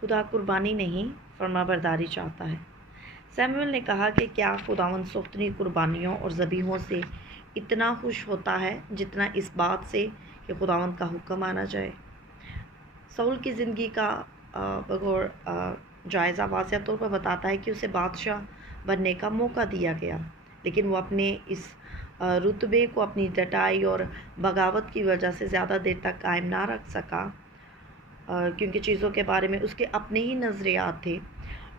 خدا قربانی نہیں فرما برداری چاہتا ہے۔ سیموئل نے کہا کہ کیا خداوند سوختنی قربانیوں اور ذبیحوں سے اتنا خوش ہوتا ہے جتنا اس بات سے کہ خداوند کا حکم مانا جائے۔ سول کی زندگی کا بغور جائزہ واضح طور پر بتاتا ہے کہ اسے بادشاہ بننے کا موقع دیا گیا، لیکن وہ اپنے اس رتبے کو اپنی ڈٹائی اور بغاوت کی وجہ سے زیادہ دیر تک قائم نہ رکھ سکا، کیونکہ چیزوں کے بارے میں اس کے اپنے ہی نظریات تھے۔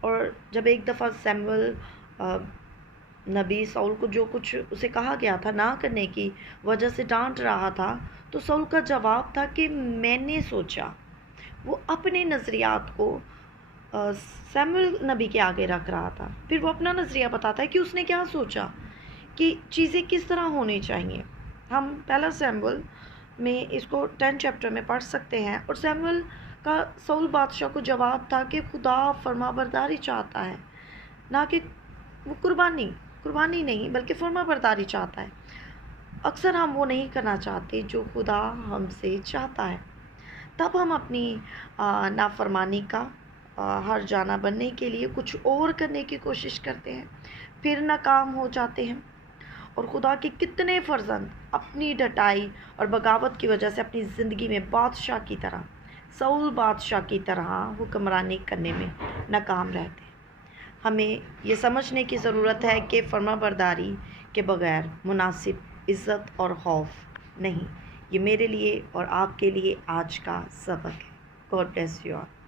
اور جب ایک دفعہ سیموئل نبی سول کو جو کچھ اسے کہا گیا تھا نہ کرنے کی وجہ سے ڈانٹ رہا تھا، تو سول کا جواب تھا کہ میں نے سوچا۔ وہ اپنے نظریات کو سیموئل نبی کے آگے رکھ رہا تھا، پھر وہ اپنا نظریہ بتاتا ہے کہ اس نے کیا سوچا کہ چیزیں کس طرح ہونی چاہیے۔ ہم پہلا سیموئل میں اس کو 10 چیپٹر میں پڑھ سکتے ہیں، اور سیموئل کا سول بادشاہ کو جواب تھا کہ خدا فرما برداری چاہتا ہے، نہ کہ وہ قربانی نہیں بلکہ فرما برداری چاہتا ہے۔ اکثر ہم وہ نہیں کرنا چاہتے جو خدا ہم سے چاہتا ہے، تب ہم اپنی نافرمانی کا ہر جانہ بننے کے لیے کچھ اور کرنے کی کوشش کرتے ہیں، پھر ناکام ہو جاتے ہیں، اور خدا کے کتنے فرزند اپنی ڈٹائی اور بغاوت کی وجہ سے اپنی زندگی میں بادشاہ کی طرح، سول بادشاہ کی طرح حکمرانی کرنے میں ناکام رہتے ہیں۔ ہمیں یہ سمجھنے کی ضرورت ہے کہ فرما برداری کے بغیر مناسب عزت اور خوف نہیں۔ یہ میرے لیے اور آپ کے لیے آج کا سبق ہے۔ God bless you all.